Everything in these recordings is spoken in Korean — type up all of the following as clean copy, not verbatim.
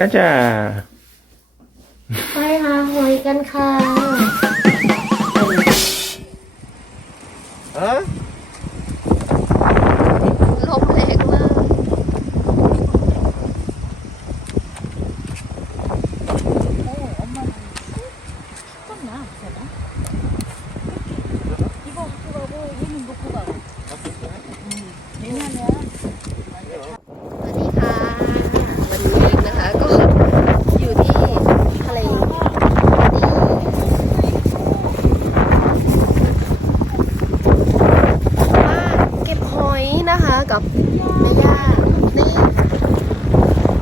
ก็จะไปหาหอยกันค่ะลมแรงมากกับแม่ย่านี่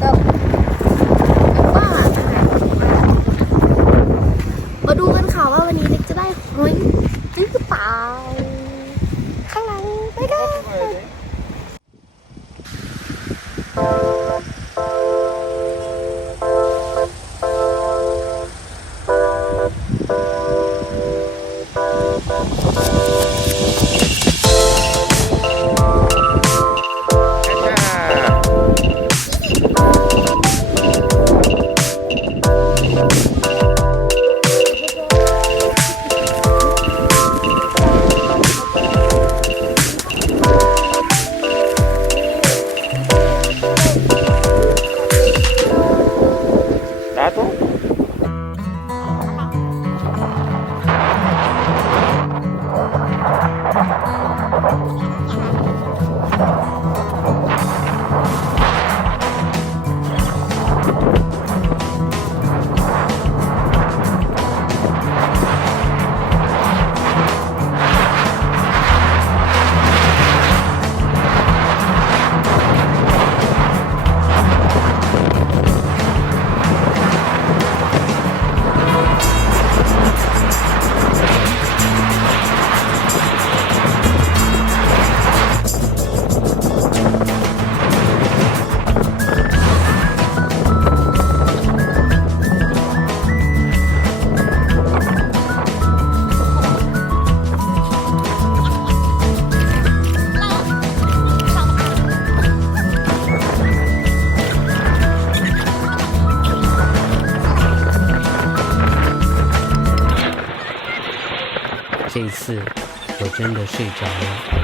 กับป้ามาดูกันค่ะว่าวันนี้เล็กจะได้หอยจริงหรือเปล่าข้างหลังไปกัน这一次我真的睡着了。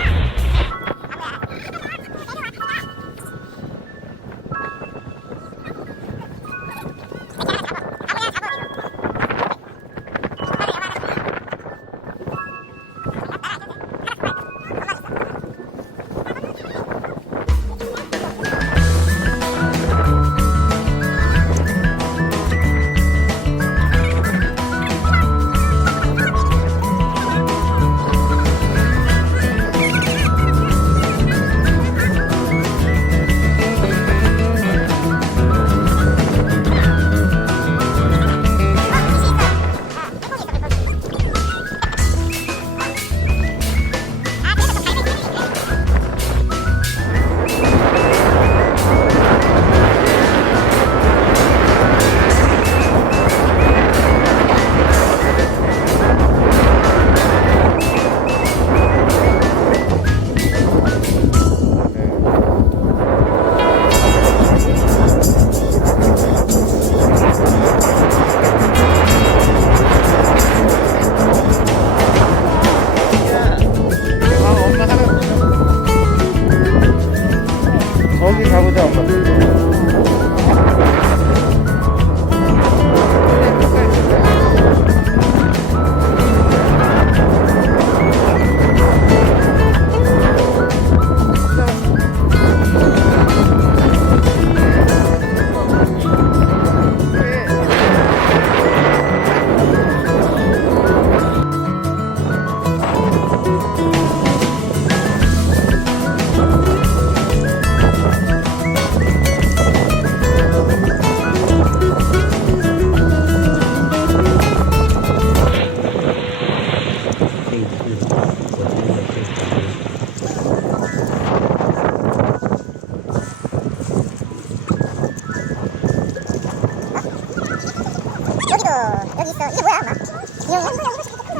여기 있어. 이게 뭐야, 엄마?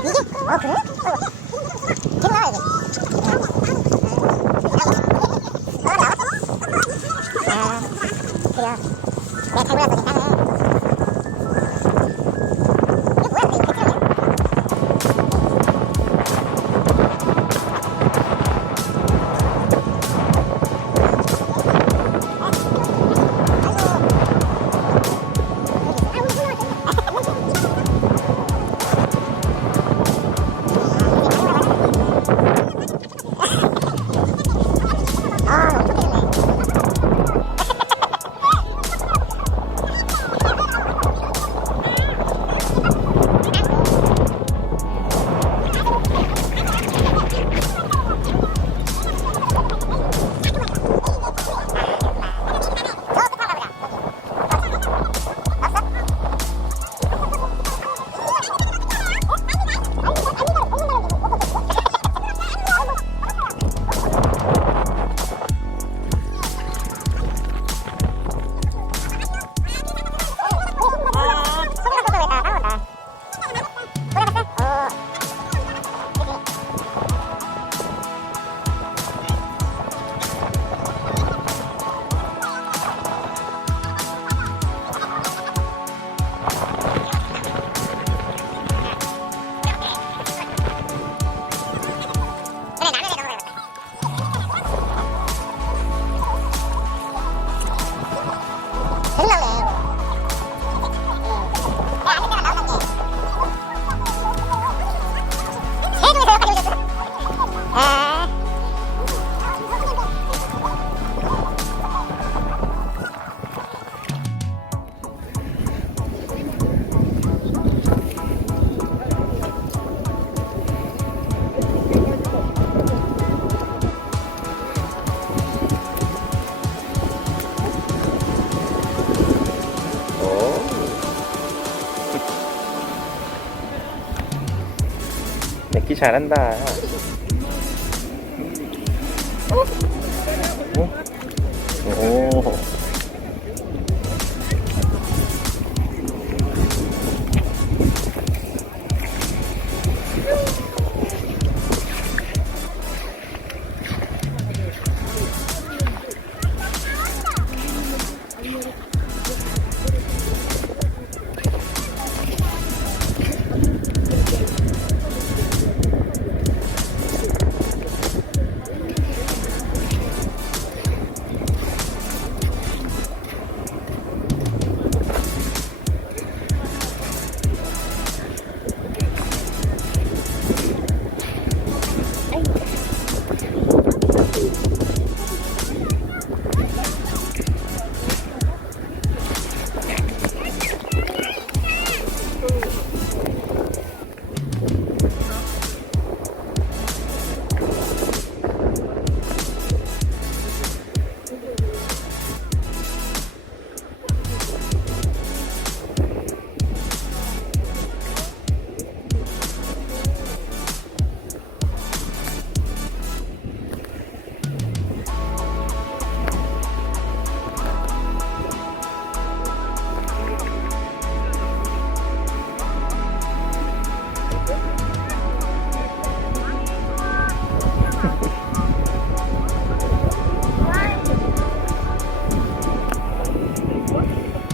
이게? 그래? 걔 나와야 돼. 나왔어? 그래. 내가 잘 몰랐어 괜찮아. 이게 뭐야 이거 패턴이야? 내끼 잘한다. 오.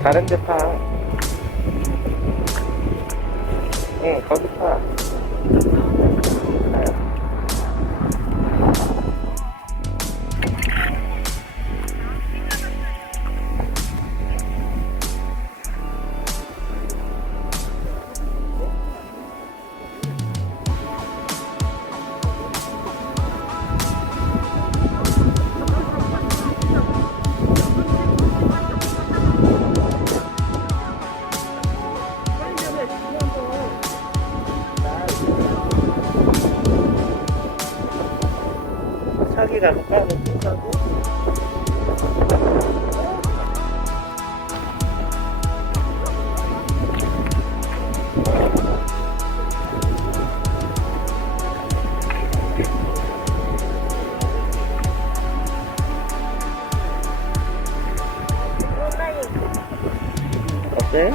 다른 데 파. 응, 거기 파. 차기 가볼까? 차기? 어때?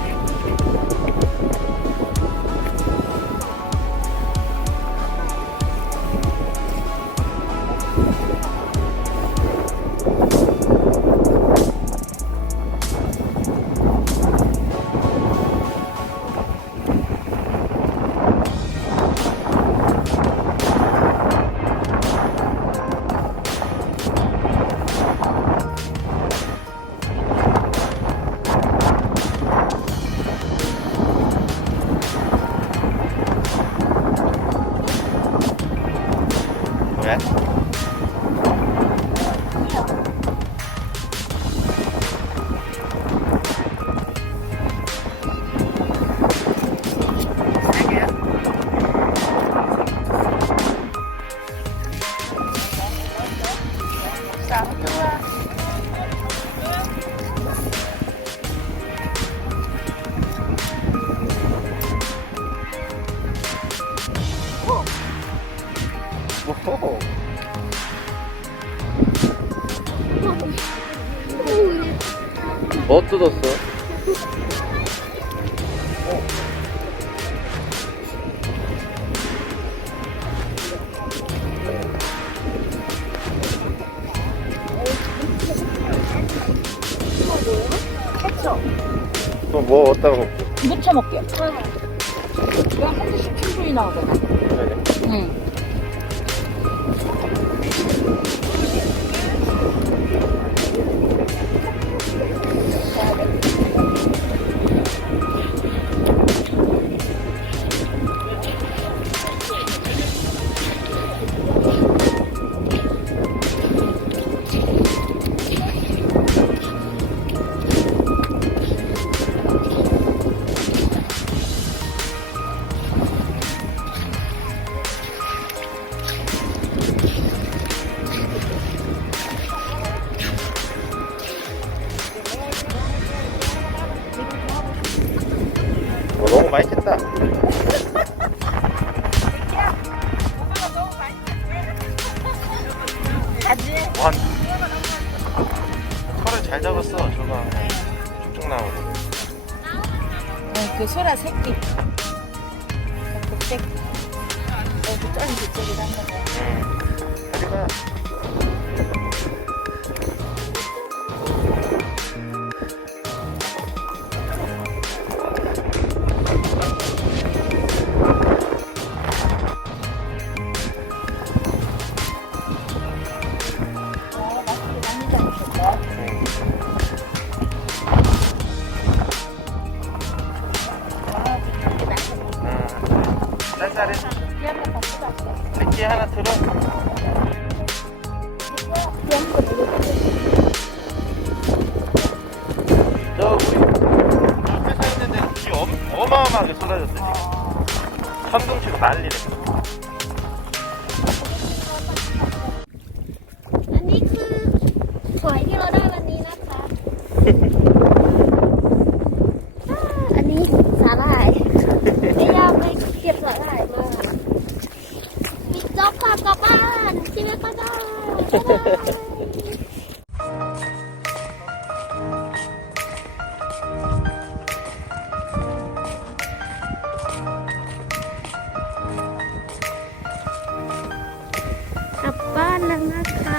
뭐 뜯었어? 그쵸? 그럼 뭐 어디다가 먹지? 무쳐 먹게요. 이거 한 개씩 충분히 나오잖아. 그래. 응. 너무 맛있겠다. 와, 털을 잘 잡았어. 저거 쭉쭉 나오고. 그 소라 새끼. 그때 그 쩔은 그쪽이 한 거야. 하지마. 쌀쌀해. 새끼 하나 들어. 저 우리 옆에 서 있는데 비 어마어마하게 쏟아졌어 지금. 천둥 치고 난리네. อันนี้คือหอยที่เราได้วันนี้นะคะอันนี้สาหร่ายไม่ยากเลยเก็บสาหร่ายมาปิดจ็อบค่ะกลับบ้านที่แม่ก็ได้กลับบ้านแล้วนะคะ